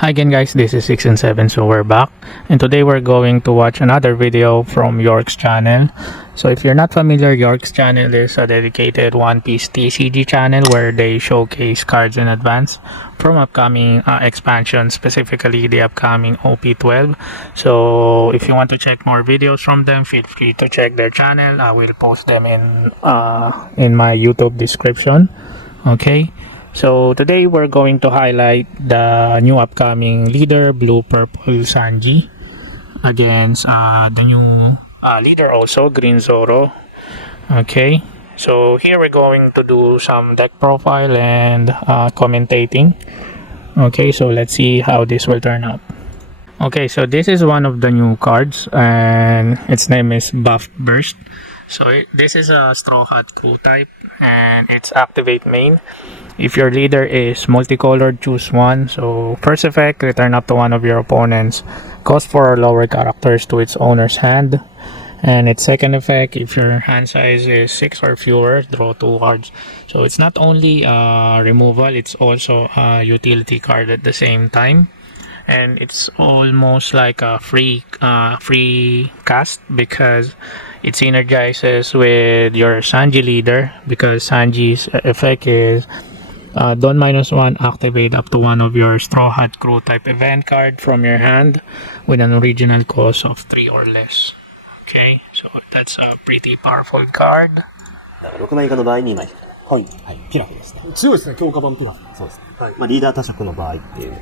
Hi again guys, this is 6 and 7, so we're back and today we're going to watch another video from York's channel. So if you're not familiar, York's channel is a dedicated One Piece TCG channel where they showcase cards in advance from upcoming expansions, specifically the upcoming OP12. So if you want to check more videos from them, feel free to check their channel. I will post them in my YouTube description. Okay. So today we're going to highlight the new upcoming leader, Blue Purple Sanji, against the new leader also, Green Zoro. Okay, so here we're going to do some deck profile and commentating. Okay, so let's see how this will turn out. Okay, so this is one of the new cards and its name is Buff Burst. So this is a Straw Hat Crew type and it's activate main. If your leader is multicolored, choose one. So first effect, return up to one of your opponent's cost 4 or lower characters to its owner's hand. And its second effect, if your hand size is 6 or fewer, draw 2 cards. So it's not only removal, it's also a utility card at the same time. And it's almost like a free cast because it synergizes with your Sanji leader, because Sanji's effect is Don -1, activate up to one of your Straw Hat Crew type event card from your hand with an original cost of 3 or less. Okay, so that's a pretty powerful card. 6枚以下の場合2枚。はい。はい。ピラフですね。強いですね、強化版ピラフ。そうですね。はい。まあ、リーダー他色の場合っていう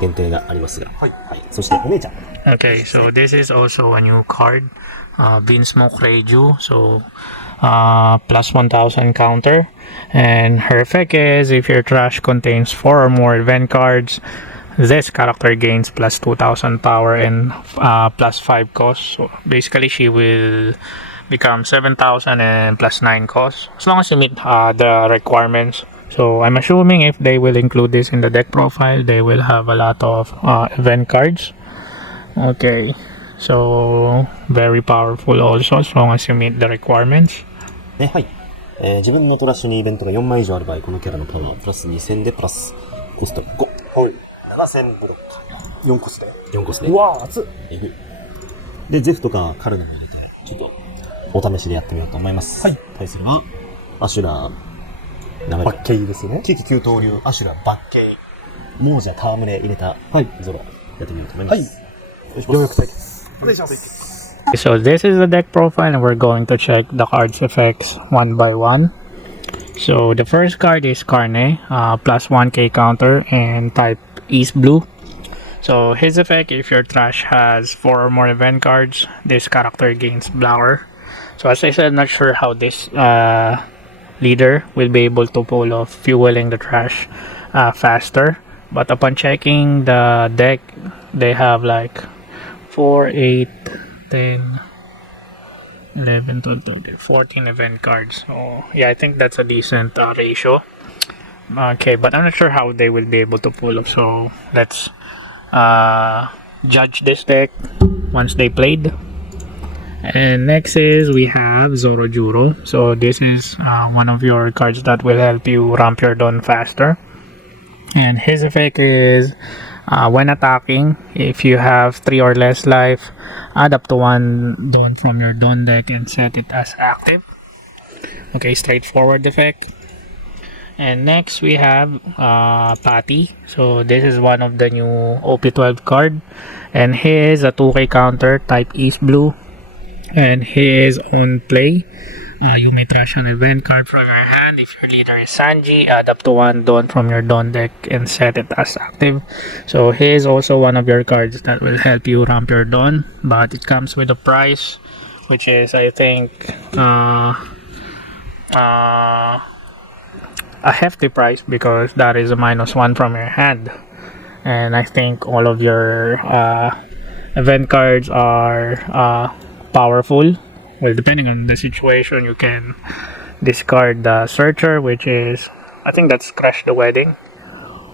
限定がありますが。はい。はい。そして、お姉ちゃん。Okay, so this is also a new card, Beansmoke Reiju. So, plus 1000 counter. And her effect is if your trash contains 4 or more event cards, this character gains plus 2000 power and plus 5 cost. So basically she will become 7000 and plus 9 cost as long as you meet the requirements. So I'm assuming if they will include this in the deck profile, they will have a lot of event cards. Okay, so very powerful also as long as you meet the requirements. はい。自分のトラッシュにイベントが4枚以上ある場合、このキャラのパワープラス2000でプラスコスト5。はい。7000ブロック。4コストで。4コストで。うわー、熱い。で、ゼフとかカルナも入れて、ちょっとお試しでやってみようと思います。はい。対するは、アシュラー、バッケイですね。地域9刀流、アシュラー、バッケイ。亡者戯れ入れた、はい。ゾロ、やってみようと思います。はい。お願いします。両翼対決。お願いします。So this is the deck profile and we're going to check the card's effects one by one. So the first card is Carne, plus 1k counter and type East Blue. So his effect, if your trash has 4 or more event cards, this character gains Blower. So as I said, not sure how this leader will be able to pull off fueling the trash faster. But upon checking the deck, they have like 4, 8, 10, 11, 12, 13, 14 event cards. So yeah, I think that's a decent ratio. Okay, but I'm not sure how they will be able to pull up. So let's judge this deck once they played. And next is we have Zorojuro. So this is one of your cards that will help you ramp your Dawn faster. And his effect is when attacking, if you have 3 or less life, add up to 1 Dawn from your Dawn deck and set it as active. Okay, straightforward effect. And next we have Patty. So this is one of the new OP12 card. And he is a 2k counter, type East Blue. And his own play. You may trash an event card from your hand. If your leader is Sanji, add up to 1 Dawn from your Dawn deck and set it as active. So he is also one of your cards that will help you ramp your Dawn, but it comes with a price, which is I think a hefty price because that is a -1 from your hand. And I think all of your event cards are powerful. Well, depending on the situation, you can discard the Searcher, which is, I think that's Crash the Wedding.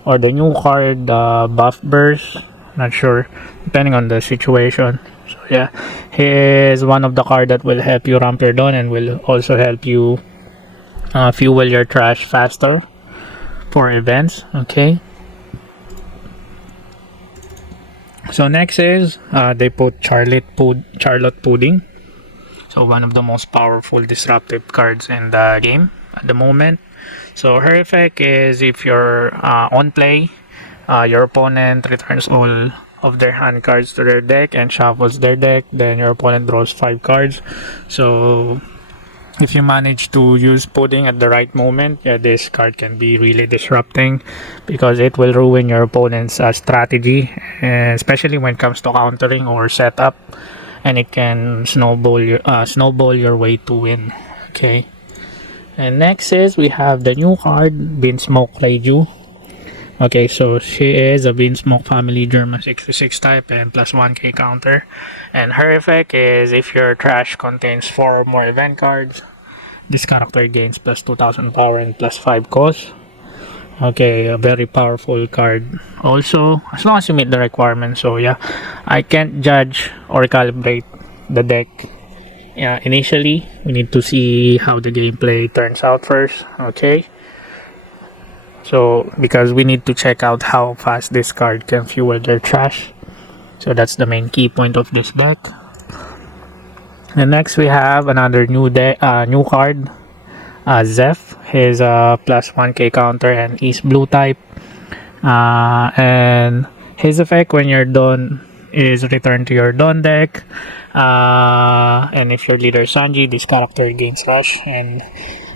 Or the new card, Buff Burst. Not sure, depending on the situation. So yeah, he is one of the cards that will help you ramp your Dawn and will also help you fuel your trash faster for events. Okay. So next is they put Charlotte Pudding. So one of the most powerful disruptive cards in the game at the moment. So her effect is if you're on play, your opponent returns all of their hand cards to their deck and shuffles their deck, then your opponent draws 5 cards. So if you manage to use Pudding at the right moment, yeah, this card can be really disrupting because it will ruin your opponent's strategy, especially when it comes to countering or setup, and it can snowball your way to win. Okay. And next is we have the new card, Beansmoke Raiju. Okay, so she is a Beansmoke family German 66 type and plus 1k counter. And her effect is if your trash contains 4 or more event cards, this character gains plus 2000 power and plus 5 cost. Okay, a very powerful card. Also, as long as you meet the requirements. So yeah, I can't judge or calibrate the deck. Yeah, initially, we need to see how the gameplay turns out first. Okay. So, because we need to check out how fast this card can fuel their trash. So that's the main key point of this deck. And next we have another new card, Zeph. He's a plus 1k counter and East Blue type. And his effect when you're done is return to your Dawn deck. And if your leader is Sanji, this character gains rush. And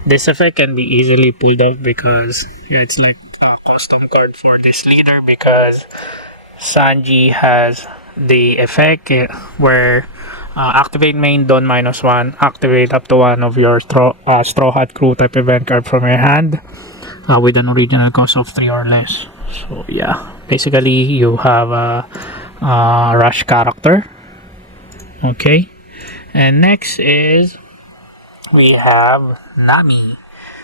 this effect can be easily pulled off because it's like a custom card for this leader, because Sanji has the effect where activate main Dawn -1, activate up to one of your Straw Hat Crew type event card from your hand with an original cost of 3 or less. So yeah, basically you have a rush character. Okay, and next is we have Nami.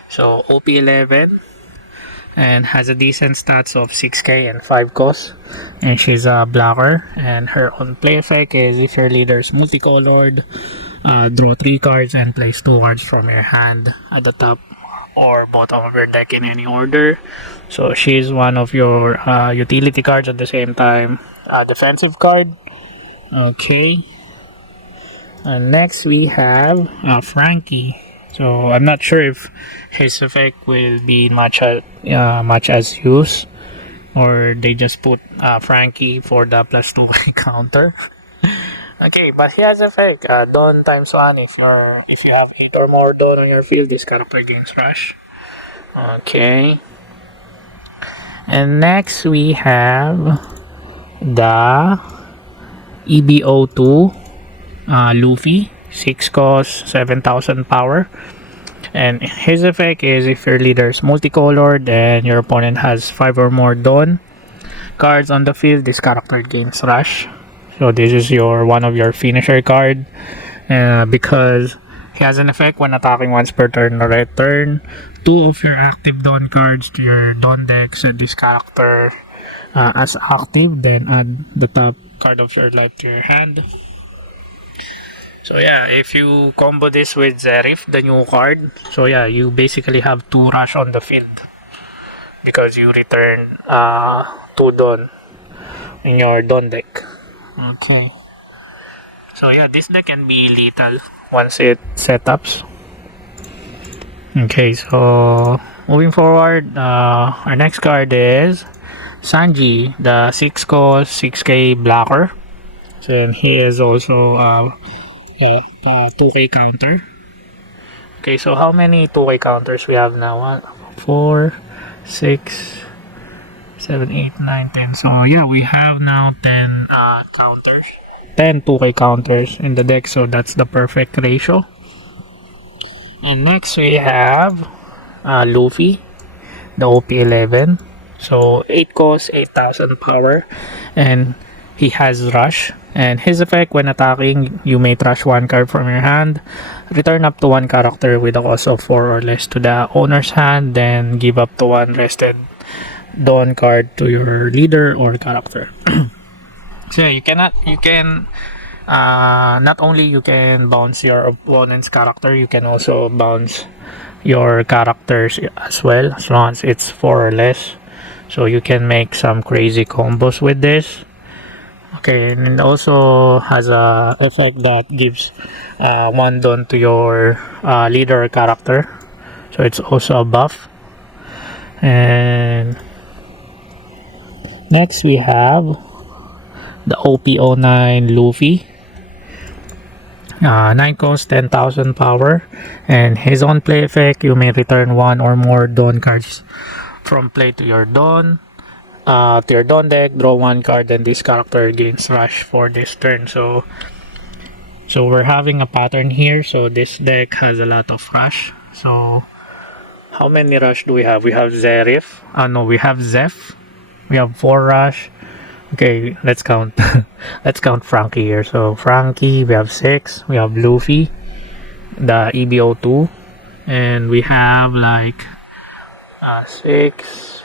So OP11 and has a decent stats of 6k and 5 cost, and she's a blocker, and her on play effect is if your leader is multicolored, draw 3 cards and place 2 cards from your hand at the top or bottom of your deck in any order. So she's one of your utility cards at the same time defensive card. Okay, and next we have Frankie. So I'm not sure if his effect will be much as used, or they just put Frankie for the plus 2 counter. Okay, but he has effect Dawn ×1. If you have 8 or more Dawn on your field, this character gains rush. Okay, and next we have the EBO2 Luffy, 6 cost, 7000 power, and his effect is if your leader is multicolored and your opponent has 5 or more Dawn cards on the field, this character gains rush. So this is one of your finisher card, because he has an effect when attacking once per turn. Return 2 of your active Dawn cards to your Dawn deck. Set this character as active, then add the top card of your life to your hand. So yeah, if you combo this with Zerif, the new card, so yeah, you basically have 2 rush on the field because you return 2 Dawn in your Dawn deck. Okay, so yeah, this deck can be lethal once it setups. Okay, so moving forward, our next card is Sanji, the 6 cost 6k blocker. So he is also 2k counter. Okay, so how many 2k counters we have now? 1, 4, 6, 7, 8, 9, 10. So yeah, we have now 10 counters. 10 2k counters in the deck, so that's the perfect ratio. And next we have Luffy, the OP11. So 8 cost, 8000 power, and he has rush. And his effect when attacking, you may trash 1 card from your hand, return up to 1 character with a cost of 4 or less to the owner's hand, then give up to 1 rested Dawn card to your leader or character. So yeah, not only you can bounce your opponent's character, you can also bounce your characters as well, as long as it's 4 or less. So you can make some crazy combos with this. Okay, and it also has a effect that gives 1 don to your leader character. So it's also a buff. And next we have the OP09 Luffy. 9 cost, 10,000 power, and his on play effect, you may return 1 or more Dawn cards from play to your Dawn deck, draw 1 card, and this character gains rush for this turn. So we're having a pattern here. So this deck has a lot of rush. So how many rush do we have? We have Zerif. No, we have Zeph. We have 4 rush. Okay, let's count. Let's count Frankie here. So Frankie, we have 6. We have Luffy, the EBO2, and we have like 6,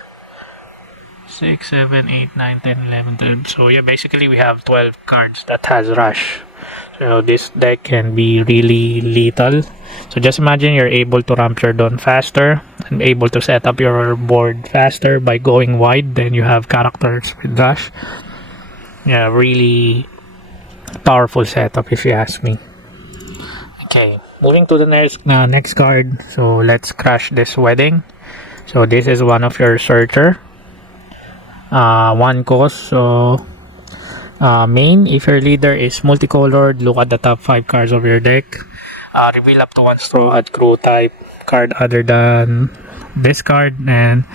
7, 8, 9, 10, 11, 12. So yeah, basically we have 12 cards that has rush. So this deck can be really lethal. So just imagine you're able to ramp your Dawn faster and able to set up your board faster by going wide. Then you have characters with rush. Yeah, really powerful setup if you ask me. Okay, moving to the next card. So let's crash this wedding. So this is one of your searcher. 1 cost. So main, if your leader is multicolored, look at the top 5 cards of your deck. Reveal up to 1 Straw Hat Crew type card other than this card and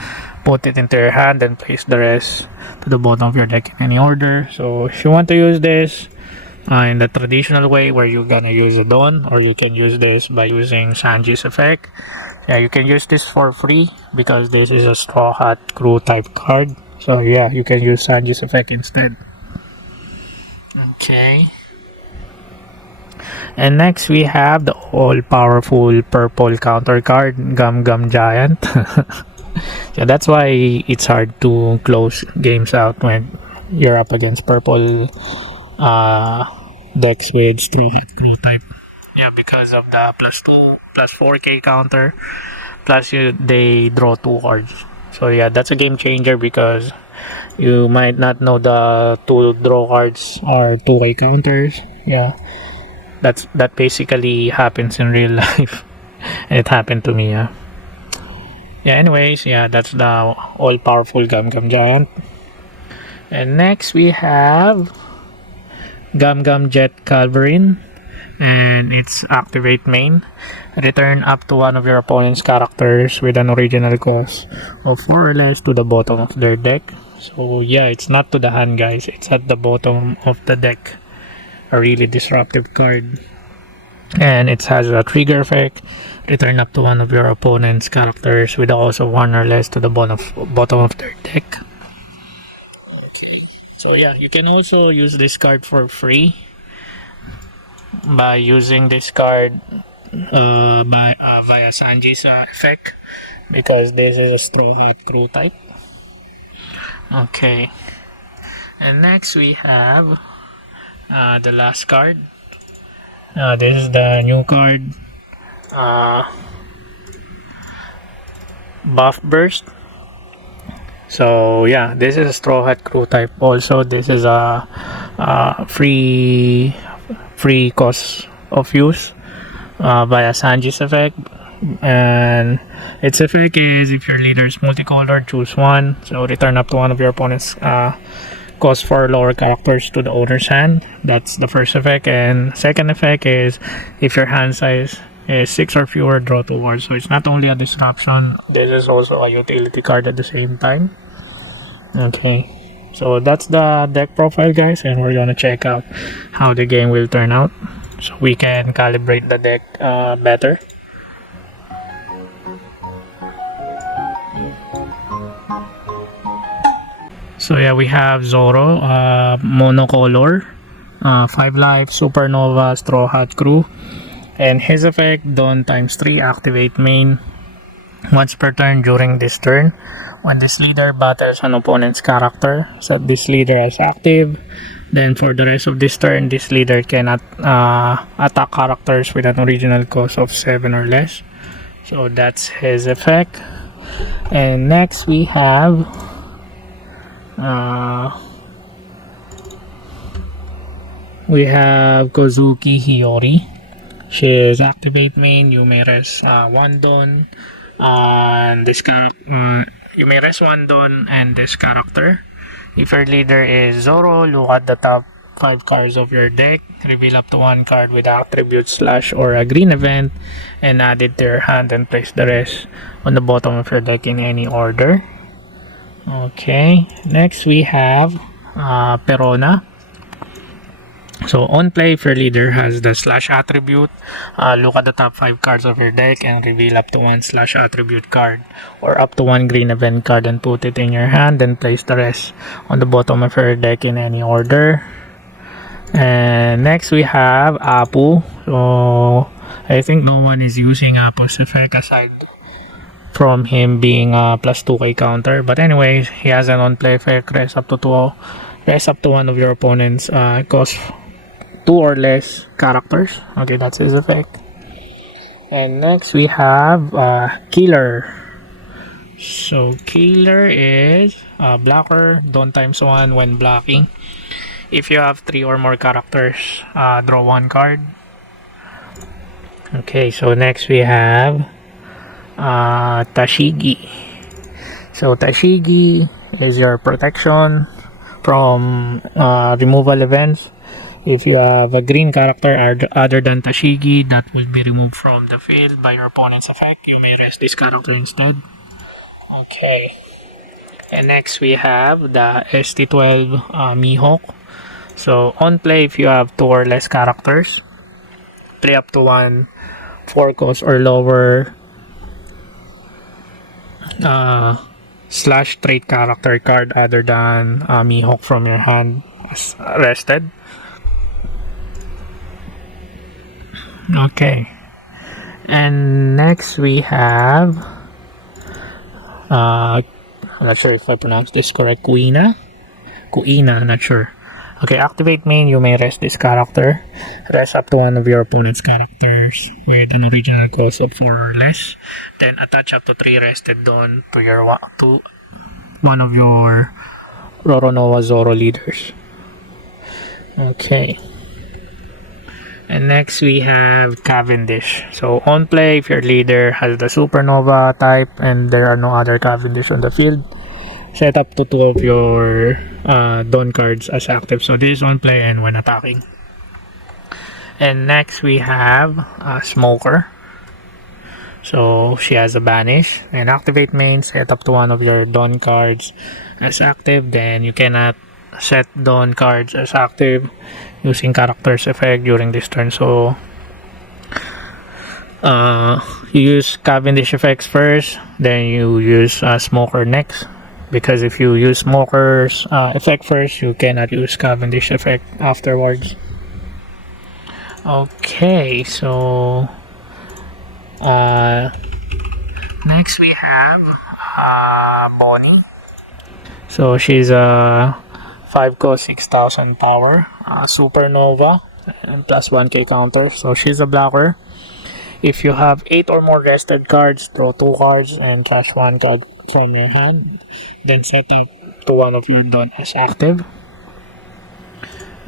put it into your hand and place the rest to the bottom of your deck in any order. So if you want to use this in the traditional way where you're gonna use a Dawn, or you can use this by using Sanji's effect. Yeah, you can use this for free because this is a Straw Hat Crew type card. So yeah, you can use Sanji's effect instead. Okay. And next we have the all-powerful purple counter card, Gum Gum Giant. Yeah, that's why it's hard to close games out when you're up against purple decks with Straw Hat Crew type. Yeah, because of the +2, +4k counter, plus they draw 2 cards. So yeah, that's a game changer because you might not know the 2 draw cards are 2k counters. Yeah, that basically happens in real life. It happened to me. Yeah, anyways, yeah, that's the all-powerful Gum Gum Giant. And next we have Gum Gum Jet Calverine, and its activate main. Return up to 1 of your opponent's characters with an original cost of 4 or less to the bottom of their deck. So yeah, it's not to the hand, guys. It's at the bottom of the deck. A really disruptive card. And it has a trigger effect. Return up to 1 of your opponent's characters with also 1 or less to the bottom of their deck. Okay. So yeah, you can also use this card for free by using this card via Sanji's effect, because this is a Straw Hat Crew type. Okay. And next we have the last card. This is the new card, Buff Burst. So yeah, this is a Straw Hat Crew type. Also, this is a free cost of use via Sanji's effect. And its effect is, if your leader is multicolored, choose 1. So return up to 1 of your opponent's cost for lower characters to the owner's hand. That's the first effect. And second effect is, if your hand size is 6 or fewer, draw 2 cards. So it's not only a disruption, this is also a utility card at the same time. Okay, so that's the deck profile, guys, and we're gonna check out how the game will turn out so we can calibrate the deck better. So yeah, we have Zoro, monocolor, 5 life, Supernova, Straw Hat Crew, and his effect, Dawn ×3, activate main. Once per turn during this turn, when this leader battles an opponent's character, set this leader as active. Then for the rest of this turn, this leader cannot attack characters with an original cost of 7 or less. So that's his effect. And next we have we have Kozuki Hiyori. She is activate main. You may rest one Don and you may rest one Don and this character. If your leader is Zoro, look at the top 5 cards of your deck, reveal up to 1 card with attribute slash or a green event, and add it to your hand and place the rest on the bottom of your deck in any order. Okay, next we have Perona. So on play, if your leader has the slash attribute, look at the top 5 cards of your deck and reveal up to 1 slash attribute card or up to 1 green event card and put it in your hand, then place the rest on the bottom of your deck in any order. And next we have Apu. So I think no one is using Apu's effect aside from him being a plus 2k counter, but anyways, he has an on play effect, rest up to one of your opponents, cost 2 or less characters. Okay, that's his effect. And next we have Killer. So Killer is blocker, Don ×1 when blocking. If you have 3 or more characters, draw 1 card. Okay, so next we have Tashigi. So Tashigi is your protection from removal events. If you have a green character other than Tashigi that will be removed from the field by your opponent's effect, you may rest this character instead. Okay. And next we have the ST12 Mihawk. So on play, if you have 2 or less characters, play up to 1 4 cost or lower slash trait character card other than Mihawk from your hand as rested. Okay, and next we have I'm not sure if I pronounced this correct, Kuina, not sure. Okay, activate main, you may rest this character. Rest up to 1 of your opponent's characters with an original cost of 4 or less. Then attach up to 3 rested Don to one of your Roronoa Zoro leaders. Okay. And next we have Cavendish. So on play, if your leader has the Supernova type and there are no other Cavendish on the field, set up to 2 of your Dawn cards as active. So this is on play and when attacking. And next we have Smoker. So she has a banish and activate main, set up to 1 of your Dawn cards as active. Then you cannot set Dawn cards as active using character's effect during this turn. So you use Cavendish effects first, then you use Smoker next, because if you use Smoker's effect first, you cannot use Cavendish effect afterwards. Okay, so next we have Bonnie. So she's a 5 cost 6000 power Supernova and plus 1k counter. So she's a blocker. If you have 8 or more rested cards, draw 2 cards and cast 1 card from your hand. Then set up to 1 of your Dawn as active.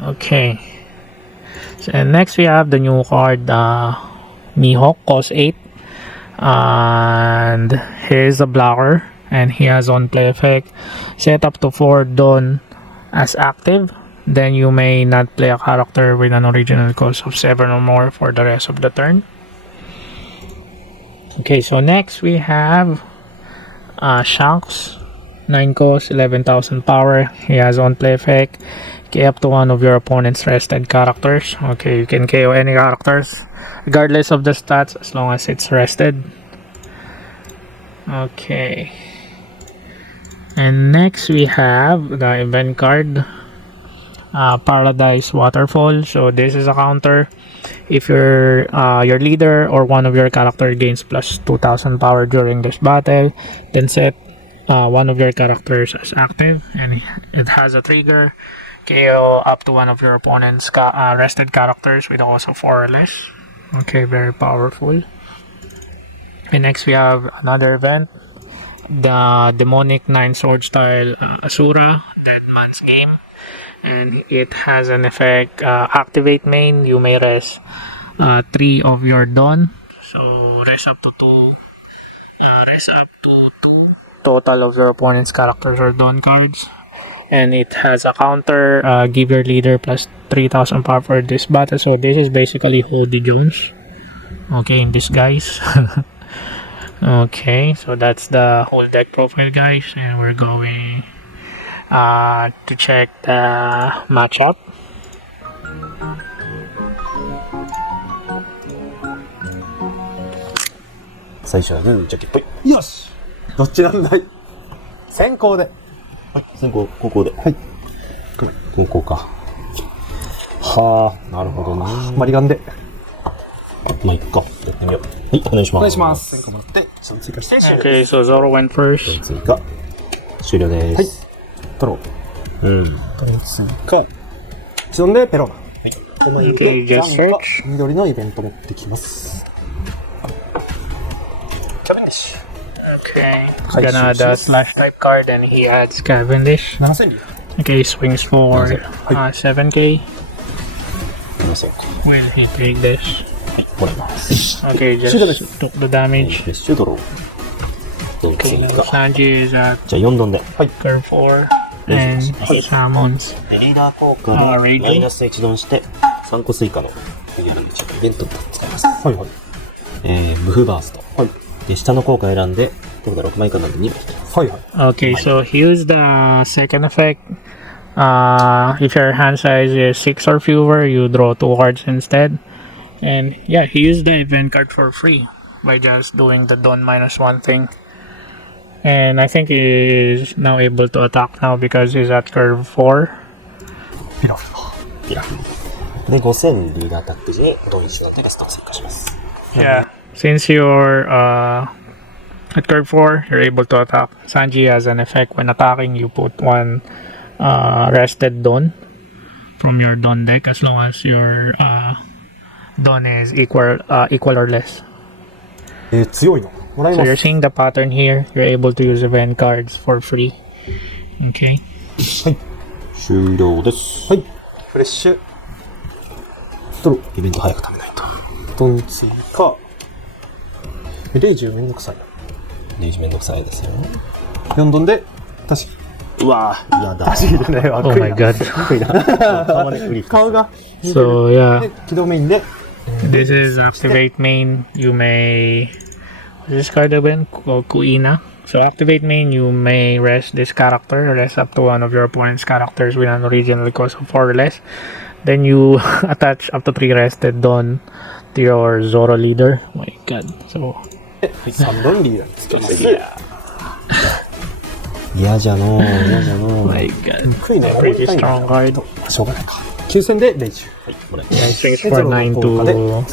Okay. So, and next we have the new card Mihawk, cost 8. And here's a blocker. And he has on play effect. Set up to 4 Dawn as active. Then you may not play a character with an original cost of 7 or more for the rest of the turn. Okay, so next we have Shanks, 9 cost, 11,000 power. He has on play effect. KO up to 1 of your opponent's rested characters. Okay, you can KO any characters regardless of the stats as long as it's rested. Okay. And next we have the event card, Paradise Waterfall. So this is a counter. If your leader or 1 of your character gains plus 2000 power during this battle, then set 1 of your characters as active, and it has a trigger. KO up to 1 of your opponent's rested characters with also 4 or less. Okay, very powerful. And next we have another event, the demonic 9 sword style Asura, Dead Man's Game. and it has an effect, activate main, you may rest 3 of your Dawn. So rest up to 2. Rest up to 2 total of your opponent's characters or Dawn cards. And it has a counter, give your leader plus 3000 power for this battle. So this is basically Hody Jones. Okay, in disguise. Okay, so that's the whole deck profile, guys, and we're going to check the matchup. 最初はグーチョキっぽい。よし、どっちなんだい。先行で。先行、ここで。はい。ここか。はあ、なるほどな。マリガンで。まあ、いっか。やってみよう。はい、お願いします。お願いします。先行もらって、ちょっと追加して。Okay, so Zoro went first. 追加。終了です。はい。トロー。うん。追加。一度でペローナ。はい。Okay, just search. 緑のイベント持ってきます。キャベンディッシュ。Okay, he's gonna add a slash type card and he adds Cavendish. 7000リー。Okay, swings for 7k. 7000か。Will he take this? はい、もらいます。 Okay, just took the damage. フレッシュドロー。Okay, 追 now 加。 Sanji is at じゃあ4ドンで。curve 4 and he summons. でリーダー効果でマイナス1ドンして3個追加のフィギュアのイベントに使います。はいはい。無風バースト。はい。で、下の効果選んで、ってことは6枚以下なんで2枚引きます。はいはい。 Okay, so he used the second effect. If your hand size is 6 or fewer, you draw 2 cards instead. And yeah, he used the event card for free by just doing the Dawn -1 thing. And I think he is now able to attack now because he's at curve 4. ピラフ。ピラフ。で、5000リーダーアタック時にドン1ドンでガストを追加します。Yeah, since you're at curve 4, you're able to attack. Sanji has an effect when attacking, you put 1 rested Dawn from your Dawn deck as long as your Dawn is equal or less. 強いの。もらい So ま you're す。 seeing the pattern here. You're able to use event cards for free. Okay. 終了です。はい。フレッシュ。トロイベント早く食べないと。ドン追加。レイジュめんどくさいな。レイジめんどくさいですよ。 4ドンで、確かうわぁ、嫌だ。に。じゃないわ。 Oh my god. かいな。顔でクリック。顔が。 So yeah, で、起動メインで。 this is activate main. You may this card again, Kuina. So activate main, you may rest this character, rest up to one of your opponent's characters with an original cost of 4 or less. Then you attach up to 3 rested Dawn to your Zoro leader. Oh my god. So 3ドンリーダーにつけます。嫌じゃのー、嫌じゃの oh ー。 my god. クイナが Pretty strong card. しょうがないか。9000でレイジュ。はい、もらいま Yeah, す。 swings for 9 to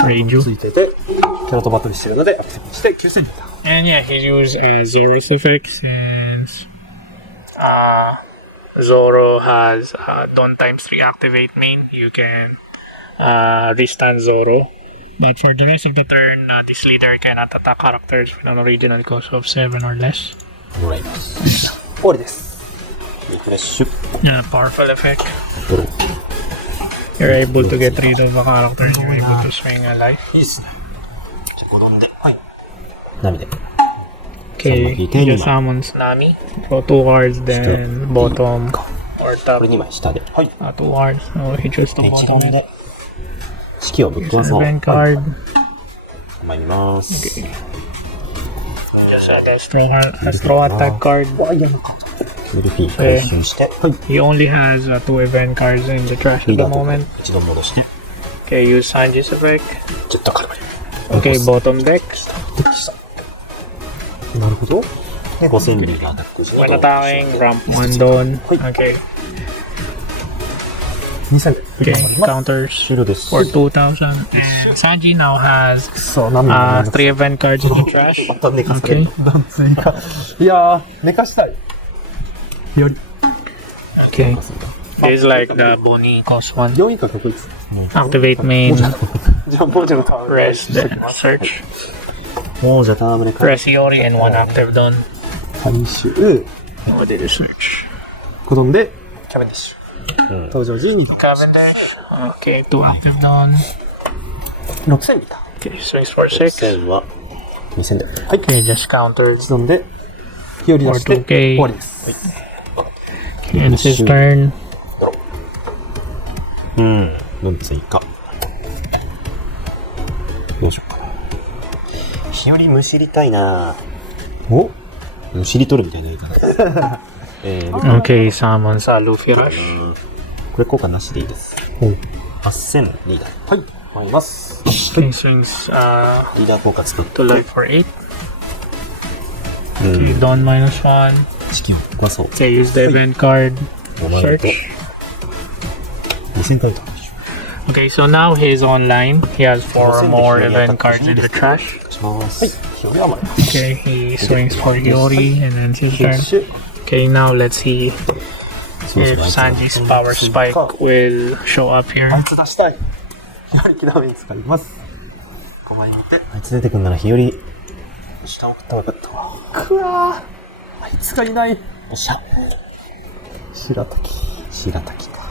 Reiju. ついてて、キャラとバトルしてるので、アクティブにして9000リーダー。 And yeah, he used Zoro's effect since Zoro has Dawn times 3 activate main. You can restand Zoro. But for the rest of the turn, this leader cannot attack characters with an original cost of 7 or less. もらいます。終わりです。フレッシュ。 Yeah, powerful effect. ドロー。 You're able to get rid of a character. You're able to swing a life. いいっすね。じゃあ5ドンで。はい。波で。 Okay, he just summons Nami. So 2 cards, then bottom or こ top. れ2枚下で。はい。 2 cards. Oh, he chose the 1 bottom. ドンで。式をぶっ Use 壊 an そう。 event card. 参ります。 Just add a straw attack card. クールフィー回収して。 He only has 2 event cards in the trash リ at ー the ダーと moment. 一度戻して。 Okay, use Sanji's effect. ちょっと軽め。 Okay, bottom deck. なるほど。 5000リーダーアタック時 When に。 attacking, ramp 1 Dawn. Okay, 2000で。 okay, counters 終了です。 for 2000. And Sanji now has そう、波が 3 event cards in the trash. 寝かせる Okay, ドン追加。いやー、寝かしたい。より。 okay. This is like the Boni cost 1. 4以下確率。 Activate main, じゃあ、ボージャのターン。 rest, then search. もうじゃあタームで返 Press Iori and 1 active Dawn. 回収。What did you search? 5ドンで、キャベンディッシュ。登場時に Cavendish. Okay, 2 active down. 6000リタ Okay, swings for 6. 1000は2000で。ー。はい。 Okay, just countered 一度で、日和出して for 2K. 終わりです。 Okay, it's his turn. 分追加。どうしようかな。日和むしりたいな。おむしり取るみたいな言い方。Okay, summons a Luffy Rush. これ効果なしでいいです。8000リーダー。はい。参ります。 Okay, swings リーダー効果使って to life for 8. Okay, Dawn -1. 地球を壊そう。 Okay, use the event card. 5万円と Search. 2000回だ。 Okay, so now he's online. He has 4 more event cards in the trash. します。はい。日和は参ります。 Okay, he swings for Hiyori and then his フィニッ turn. シュ。 Okay, now let's see そう if そうあい Sanji's power spike will show up あ here. いつ出したい。やはり木ダメに使います。5枚見て。つ出てくんなら日和下送ったらよかったわ。くわー。あいつがいない。よっしゃ。白滝。白滝か。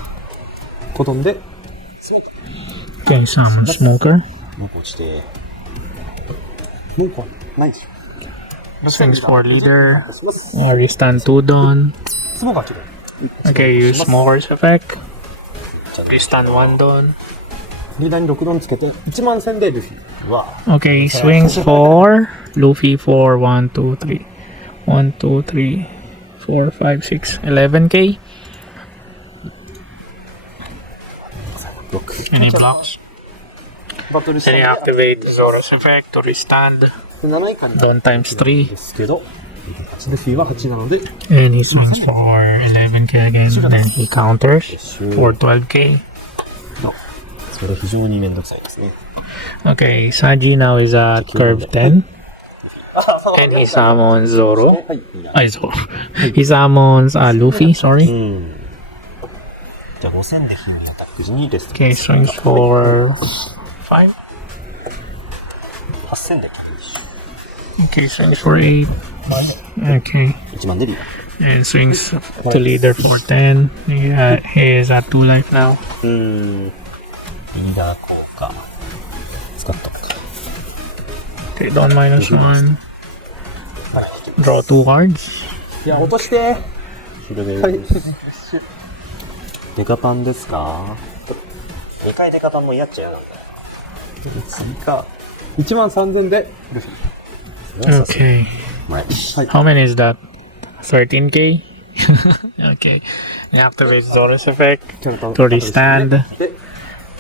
とどんで、 Okay, summon Smoker. もう落ちて。文句はないでしょ。 Swings for leader. します。 Restand 2 Dawn. スモーカー起動。 Okay, use Smoker's effect. Restand 1 Dawn. リーダーに6ドンつけて、1万1000でルフィ。うわ。 Okay, swings for Luffy for 1, 2, 3. 1, 2, 3, 4, 5, 6, 11k. 6。 Any blocks? バトルし Then you て activate Zoro's effect to restand. 7以下に Dawn times 3. ですけど、8ルフィは8なので、 And he swings for 11k again. Then he counters for 12k. それ非常にめんどくさいですね。 Okay, Sanji now is at curve 10. And he summons Zoro. はい。Zoro. He summons Luffy, う sorry. ん。じゃあ5000で日々アタック時にレスト。 Okay, swings for 5. 8000でキャ Okay, swings for 8. Okay. 1万でリーダー。 And swings to leader for 10. He is at 2 life now. リーダー効果。使った。 Okay, Dawn -1. Draw 2 cards. いや、落としてそれで、はい。デカパンですか ?2 回デカパンも嫌っちゃ嫌なんだよ。次か。1万3000でルフィ。それはさすがに Okay. はい How many is that? 13k? Okay. And activate Zoro's effect ちゃんと to restand. で、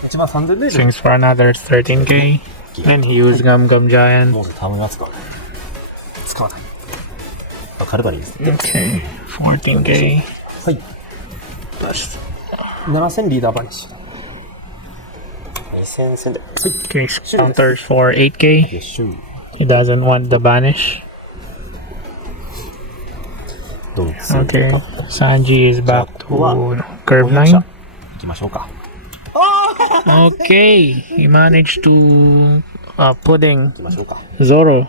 1万3000でルフィ。 Swings for another 13k. And he used Gum Gum Giant. もうタムが使う。使わない。あ、カルバリーです。 Okay. 14k. はい。Plus. 7000リーダーバニッシュ。 2000戦で。 Okay. Counters for 8k. よっしゅ。 He doesn't want the banish. どうぞ。 Okay. Sanji is back to curve 翻訳者 9. 行きましょうか。 Okay. He managed to pudding 行きましょうか。 Zoro.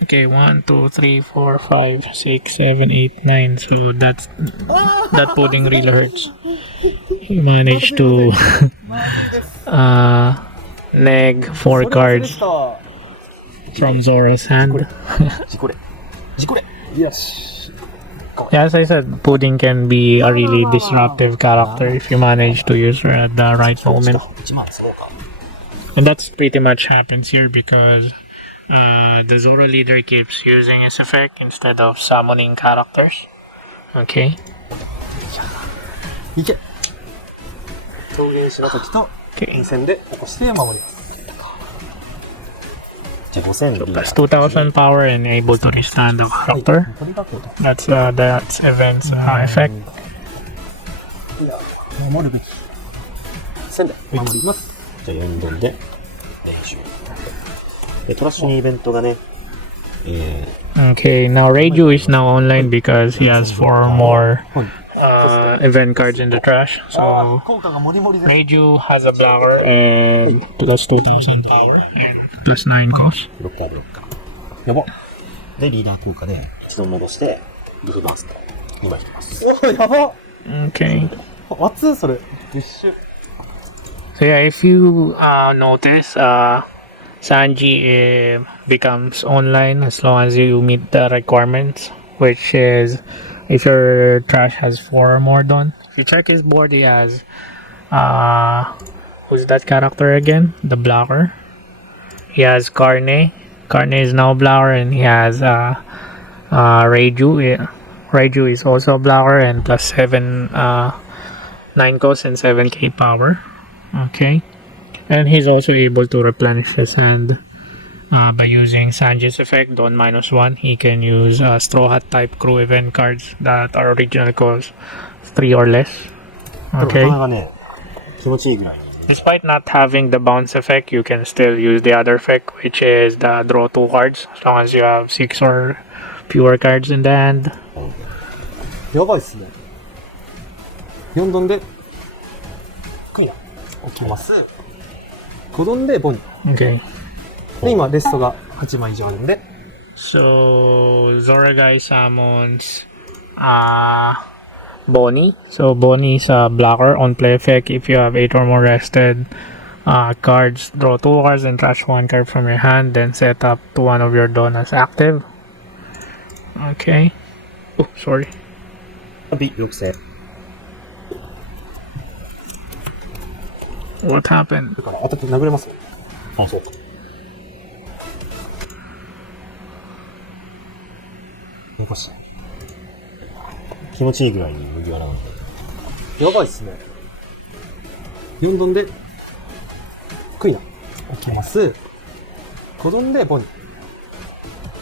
Okay, 1, 2, 3, 4, 5, 6, 7, 8, 9. So that pudding really hurts. He managed to neg 4 cards from Zoro's hand. 事故れ。事故れ。よし。 Yeah, as I said, pudding can be a really disruptive character if you manage to use her at the right moment. 1万そうか。 And that's pretty much happens here because the Zoro leader keeps using his effect instead of summoning characters. Okay. いけ。表現しなときと Okay. 2000で起こして守ります。じゃあ5000リーダ Plus ー。 2000 power and able to restand the character. これがこうだ。 That's event's effect. いや、守るべき。1000で守ります。じゃあ4本で練習。で、トラッシュにイベントがね、Okay, now Reiju is now online because he has 4 more event cards in the trash. あ So ー効果がモリモリです。 Reiju has a blocker and plus 2000 power and plus 9 cost. ブロッカーブロッカー。やば。で、リーダー効果で一度戻して、リフバースト2枚引きます。おー、やば。 Okay. 熱いそれ。一緒。 So yeah, if you notice, Sanji becomes online as long as you meet the requirements, which is if your trash has 4 or more done. If you check his board, he has who's that character again? The blocker. He has Carne. Carne is now blocker, and he has Reiju. Reiju is also a blocker, and plus 7 9 cost and 7k power. Okay, and he's also able to replenish his hand by using Sanji's effect. Don -1. He can use Straw Hat type crew event cards that are original cost 3 or less. な Okay. かなかね、気持ちいいぐらいに。 Despite not having the bounce effect, you can still use the other effect, which is the draw 2 cards, as long as you have 6 or fewer cards in the hand. やばいっすね。4ドンで、クイナ。置きます。5ドンでボニー。 Okay. で、今、レストが8枚以上あるんで、 So Zoragai summons Bonnie. So Bonnie is a blocker on play effect. If you have 8 or more rested cards, draw 2 cards and trash 1 card from your hand, then set up to one of your donas active. Okay. Oh, sorry. ビ6世。 What happened? だから当たって殴れますよ。あ、そうか。残して。気持ちいいぐらいに麦わらなんで。やばいっすね。4ドンで、クイナ。置きます。5ドンでボニ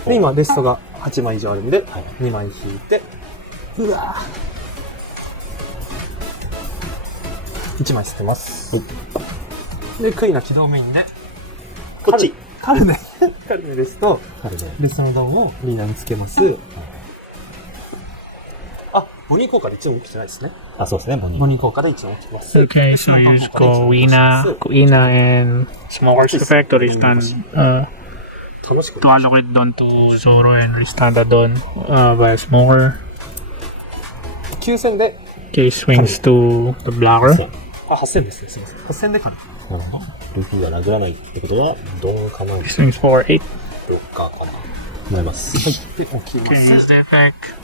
ー。で、今、レストが8枚以上あるんで、はい2枚引いて、うわぁ。1枚捨てます。で、クイナ起動メインで、こっち。カルネ。カルネですと、あれね。レストのドンをリーナーにつけます。あ、ボニー効果で1音起きてないですね。あ、そうですね、ボニー。ボニー効果で1音起きます。 Okay, so use Kuina and Smoker's effect to restand 楽しく to allocate Don to Zoro and restand the Don via Smoker. 9000で、 Okay, swings to the blocker. あ、8000ですね。すいません。8000でカルネ。なるほど。ルフィが殴らないってことは、ドンかな、 Swings for 8. ロッカーかな。思います。で、置きま Okay, す。 use the effect.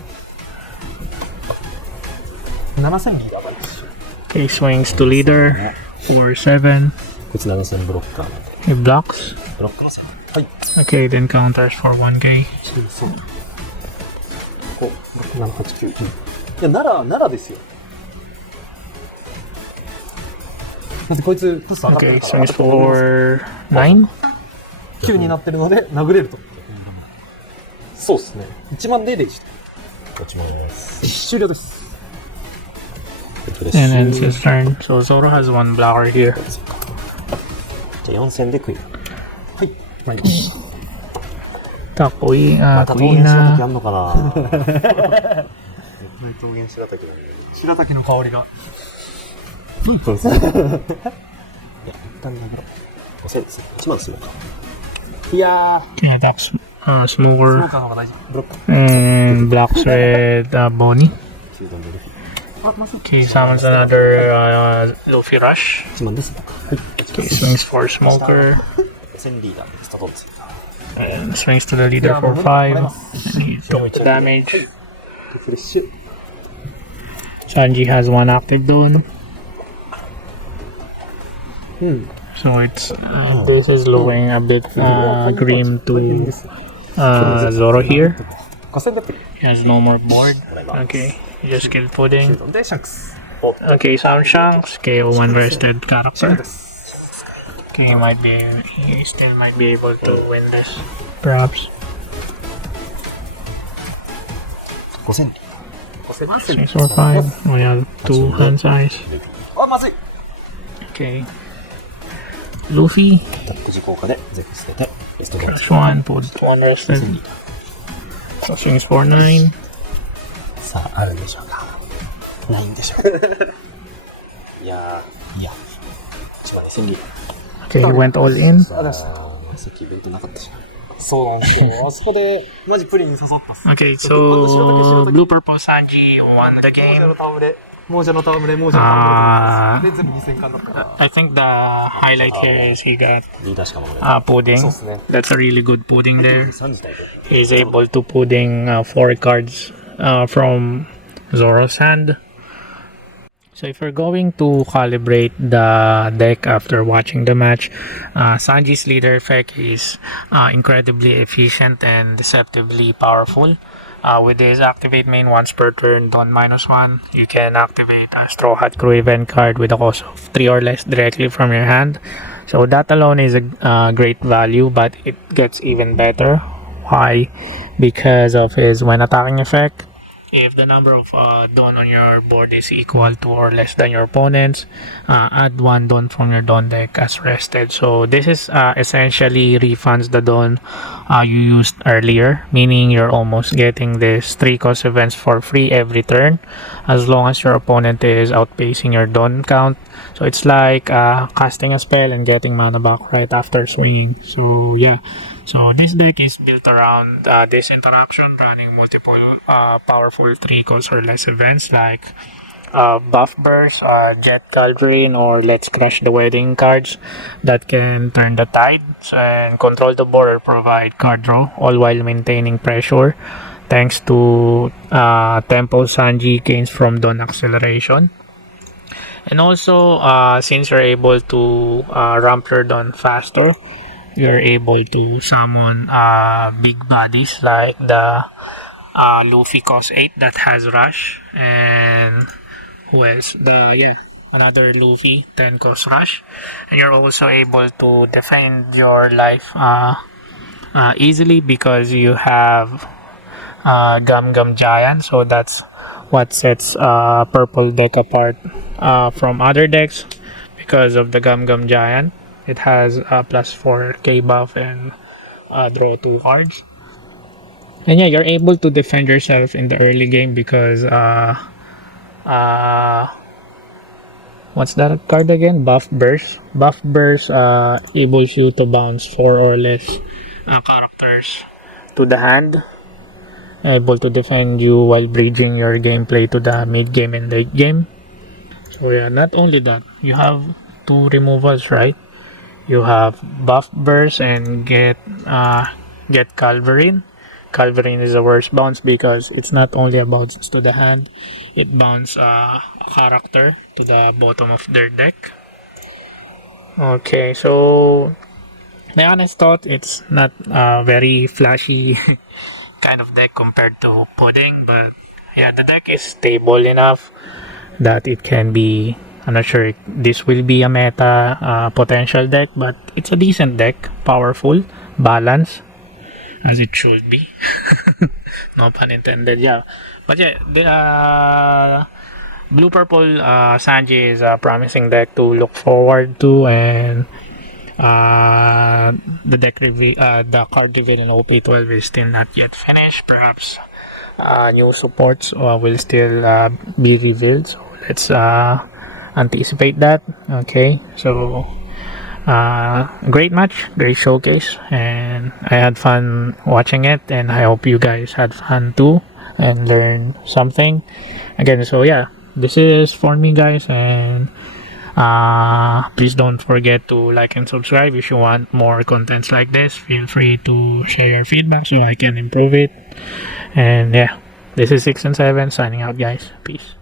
7000リーダーバイです。 Okay, swings to leader for 7. こいつ7000ブロッカーなんで。 He blocks. ブロッカーですよ。はい。 Okay, then counters for 1k. そう。5、6、7、8、9。いや、奈良ですよ。だってこいつコスト上がって Okay, るから swings for 9. 9になってるので殴れると。そうですね。1万でレイジ。こっちもやります。終了です。フレッシ And ュ。 ends his turn. So Zoro has 1 blocker here. じゃあ4000でクイナ。はい。参ります。また桃源白滝あ Kuina. んのかな。絶対桃源白滝なんで。白滝の香りが。そうですね。いや、一旦殴ろう。5000ですね。1万するか。いや Okay, attacks ー、スモ Smoker ーカーの方が大事。ブロック。 and blocks with Bonnie. 9段でルフィ。 Okay, summons another Luffy Rush. 1万ですね。はい。 Okay, swings for Smoker 5000リーダーでスタートです。 and swings to the leader for 5. He took the damage. フレッシュ。 Sanji has 1 active Dawn. うん。 So it's this is looking a bit grim to Zoro here. 5000でプリ。 He has no more board. Okay, he just killed Pudding. 9でシャンクス。 Okay, Sound Shanks, KO1 rested 終了 character. です。 Okay, he still might be able to win this, perhaps. 5000。 5000万 6 or 5. We have 2 hand size. あ、まずい。 Okay. Luffy, タック時効果でゼク捨てて、レストボーン。 crush 1, put 1 rested. So swings for 9. さあ、あるんでしょうか。ないんでしょうか。いや1万2000リーダー。 Okay, he went all in. あ、出した。さっきイベントなかったしな。そうなんですよ。あそこで、マジプリンに刺さったっす。 Okay, so Blue Purple Sanji won the game. 亡者の戯れ、亡者の戯れで全部2000巻だったから。I think the highlight here is he got リーダーしかもね。pudding. そうですね。 That's a really good pudding there. 3時タイプ。 He's able to pudding 4 cards from Zoro's hand. So if we're going to calibrate the deck after watching the match, Sanji's leader effect is incredibly efficient and deceptively powerful. With his activate main once per turn, Dawn -1, you can activate a Straw Hat Crew event card with a cost of 3 or less directly from your hand. So that alone is a great value, but it gets even better. Why? Because of his when attacking effect. If the number of Dawn on your board is equal to or less than your opponent's, add 1 Dawn from your Dawn deck as rested. So this is essentially refunds the Dawn you used earlier, meaning you're almost getting this 3 cost events for free every turn, as long as your opponent is outpacing your Dawn count. So it's like casting a spell and getting mana back right after swinging. So yeah. So this deck is built around this interaction, running multiple powerful 3 cost or less events like Buff Burst, Jet Cauldron, or Let's Crush the Wedding cards that can turn the tide and control the board or provide card draw, all while maintaining pressure thanks to Tempo Sanji gains from Dawn Acceleration. And also, since you're able to ramp your Dawn faster, you're able to summon big bodies like the Luffy cost 8 that has Rush, and who else? Another Luffy 10 cost Rush, and you're also able to defend your life easily because you have Gum Gum Giant. So that's what sets purple deck apart from other decks because of the Gum Gum Giant. It has a plus 4k buff and draw 2 cards. And yeah, you're able to defend yourself in the early game because what's that card again? Buff Burst. Buff Burst enables you to bounce 4 or less characters to the hand, able to defend you while bridging your gameplay to the mid game and late game. So yeah, not only that, you have 2 removals, right? You have Buff Burst and get Calverine. Calverine is a worst bounce because it's not only a bounce to the hand, it bounces a character to the bottom of their deck. Okay, so my honest thought, it's not a very flashy kind of deck compared to Pudding, but yeah, the deck is stable enough that it can be, I'm not sure this will be a meta potential deck, but it's a decent deck, powerful, balanced, as it should be. No pun intended, yeah. But yeah, the Blue Purple Sanji is a promising deck to look forward to, and the deck review, the card reveal in OP12 is still not yet finished. Perhaps new supports will still be revealed. So let's anticipate that. Okay, so great match, great showcase, and I had fun watching it, and I hope you guys had fun too and learned something again. So yeah, this is for me, guys, and please don't forget to like and subscribe. If you want more contents like this, feel free to share your feedback so I can improve it. And yeah, this is 6 and 7 signing out, guys. Peace.